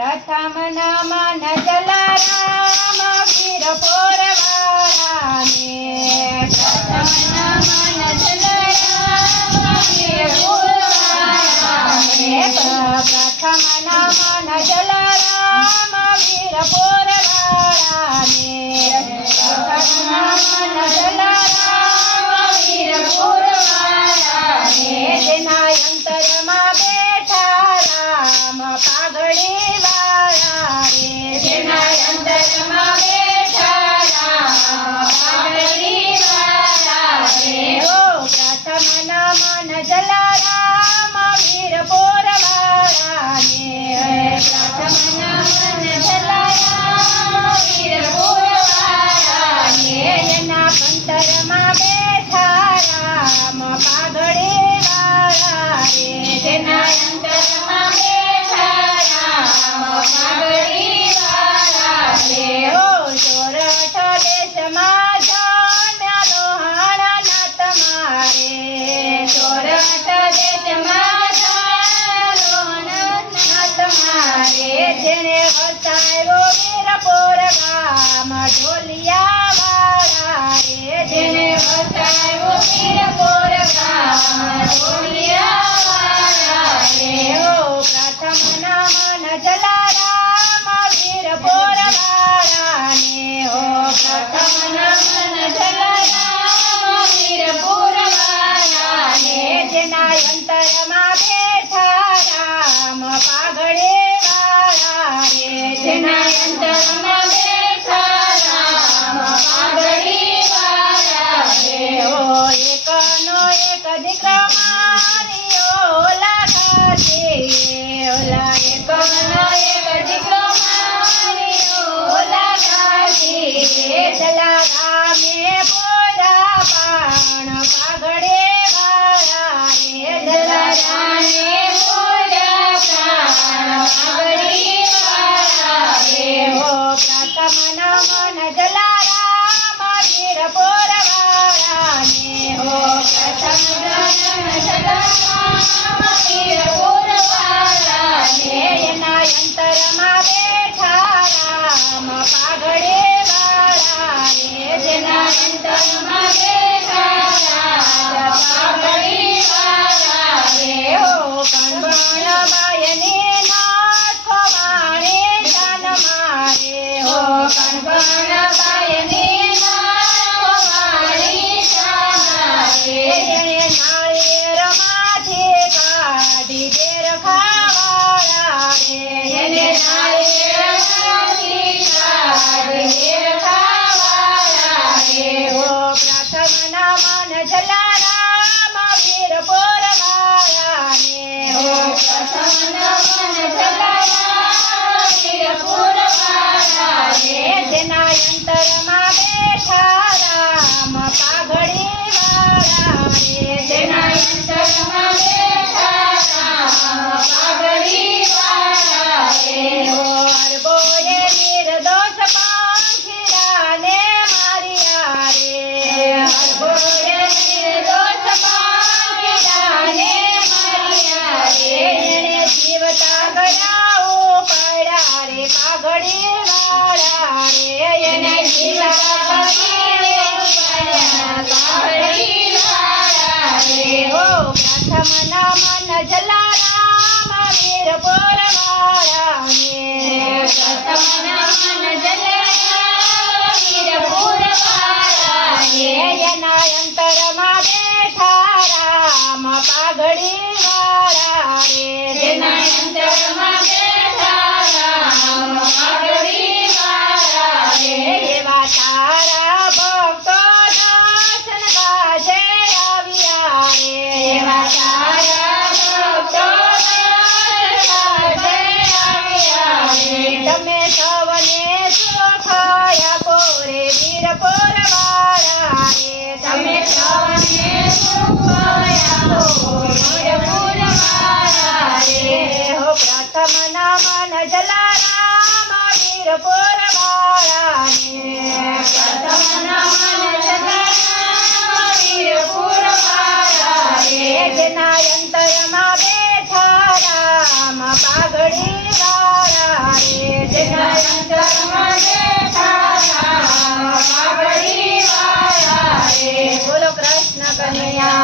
પ્રથમ નમન જલારામ વીર પોરવાળાને પ્રથમ નમન જલારામ વીર પોરવાળાને પ્રથમ નમન જલારામ વીર પોરવાળાને પ્રથમ નમન જલારામ વીર પોરવાળાને જેના અંતરમાં બેઠા રામ પાઘડી વાળા રે જેના અંતરમાં બેઠા રામ પાઘડી વાળા રે ઓ પ્રથમ નમન જલારામ વીર પોરવાળાને પ્રથમ નમન જલારામ વીર પોરવાળાને જેના અંતરમાં બેઠા રામ પાઘડી વાળા રે જેના અંતરમાં બેઠા રામ પાઘડી વાળા રે ઓ સોરઠ દેશમાં જન્મ્યા લોહાણા તમારે સોરઠ દેશમાં જન્મ્યા લોહાણા તમારે જેણે વસાવ્યો વીર પોર ગામ ઢોલિયા વાળા રે જેણે વસાવ્યો વીર પોર ગામ ઢોલિયા વાળા રે ઓ પ્રથમ નમન જલારામ વીર પોરવાળાને હો પ્રથમ નમન જલારામ વીર પોરવાળાને જેના અંતરમાં બેઠા રામ પાઘડે વાળા રે જેના અંતરમાં બેઠા રામ પાઘડી વાળા રે હો એકનો એક દીકરો માર્યો લાગશે ઓલા એકનો એક દીકરો માર્યો લાગશે જલારામે પોરા પાણ પાઘડે વાળા રે જલારામે પોરા પાણ પાઘડી વાળા રે હો પ્રથમ નમન જલારામ વીર પોરવાળાને હો પ્રથમ નમન જલારામ વીર પોરવાળાને એના અંતરમાં બેઠા રામ પાઘડે વાળા રે જેના અંતરમાં બેઠા રામ પાઘડી વાળા રે હો કણબણબાયની નાથ મારે જાન મારે હો કણબણબાયની નાથ મારી જાન મારે જેણે નાળિયેરમાંથી કાઢી બેર ખાવાળા રે એને નાળિયેરમાંથી કાઢી બેર ખાવાળા રે હો પ્રથમ નમન જલારામ વીર પોરવાળાને હો પ્રથમ નમન જલારામ વીર પોરવાળાને જેના અંતરમાં બેઠા રામ પાઘડી વાળા રે જેના અંતરમાં બેઠા રામ પાઘડી વાળા રે હો અરબોએ નિર્દોષ પાંખીડાને માર્યા રે અરબોએ નિર્દોષ પાંખીડાને માર્યા રે એણે જીવતા ગળાઓ પડ્યા રે પાઘડી વાળા રે એને જીવતા ગળાઓ પડ્યા પાઘડી વાળા રે હો પ્રથમ નમન જલારામ વીર પોરવાળાને પ્રથમ નમન જલારામ વીર પોરવાળાને એના અંતરમાં બેઠા રામ પાઘડી વાળા રે જેના અંતરમાં બેઠા રામ પાઘડી વાળા રે એવા તારા ભક્તો દર્શન કાજે આવ્યા રે એવા તારા ભક્તો દર્શન કાજે આવ્યા રે તમે સૌને સુખ આપો રે વીર પોરવાળા રે તમે સૌને સુખ આપો વીર પોરવાળા રે હો પ્રથમ નમન જલારામ વીર પોરવાળાને પ્રથમ નમન જલારામ વીર પોરવાળા રે જેના અંતરમાં બેઠા રામ પાઘડી વાળા કનૈયા